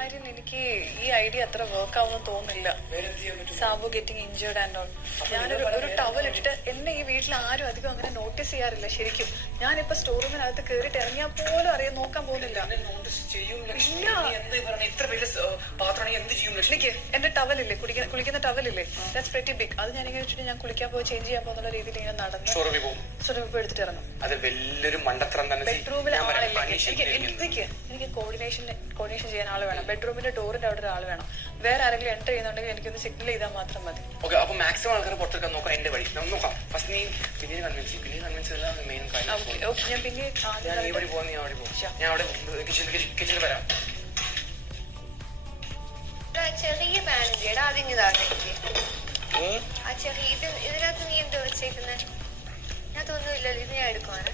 ആര്യൻ എനിക്ക് ഈ ഐഡിയ അത്ര വർക്ക് ആവുമെന്ന് തോന്നുന്നില്ല. Sabu getting injured and all. ഞാനൊരു ടവൽ ഇട്ടിട്ട് എന്നെ ഈ വീട്ടിൽ ആരും അധികം അങ്ങനെ നോട്ടീസ് ചെയ്യാറില്ല. ശരിക്കും ഞാനിപ്പോ സ്റ്റോർ റൂമിനകത്ത് കയറിയിട്ട് ഇറങ്ങിയാൽ പോലും അറിയാൻ നോക്കാൻ പോകുന്നില്ല. എനിക്ക് എന്റെ ടവലില്ലേ, കുളിക്കുന്ന ടവലില്ലേ, ദാറ്റ്സ് പ്രെറ്റി ബിഗ്. അത് ഞാൻ ഇങ്ങനെ ഇട്ടിട്ട് ഞാൻ കുളിക്കാൻ പോയി ചേഞ്ച് ചെയ്യാൻ പോകുന്ന രീതിയിൽ ഇങ്ങനെ നടന്ന് സ്റ്റോർ എടുത്തിട്ട് ഇറങ്ങും. ബെഡ്റൂമിൽ എനിക്ക് കോർഡിനേഷൻ ചെയ്യാൻ ആള് വേണം. ബെഡ്റൂമിന്റെ ഡോറിന്റെ അവിടെ ഒരാൾ വേണം. വേറെ ആരെങ്കിലും എൻ്റർ ചെയ്യുന്നുണ്ടെങ്കിൽ എനിക്കൊന്ന് സിഗ്നൽ ചെയ്താൽ മാത്രം മതി. അപ്പൊ മാക്സിമം ആൾക്കാർ പുറത്തെടുക്കാൻ നോക്കാം. എന്റെ വഴി നോക്കാം. ഫസ്റ്റ് നീ പിന്നെ കൺവിൻസ് മെയിൻ ഞാൻ പിന്നെ ഞാൻ അവിടെ കിച്ചണിൽ വരാം. ചെറിയ പാനില്ലേടാ, അതിങ്ങതാകെ ആ ചെറിയ ഇതിനകത്ത് നീ എന്താ വെച്ചേക്കുന്നത്? ഞാൻ തോന്നുന്നില്ലല്ലോ, ഇത് ഞാൻ എടുക്കുവാണ്.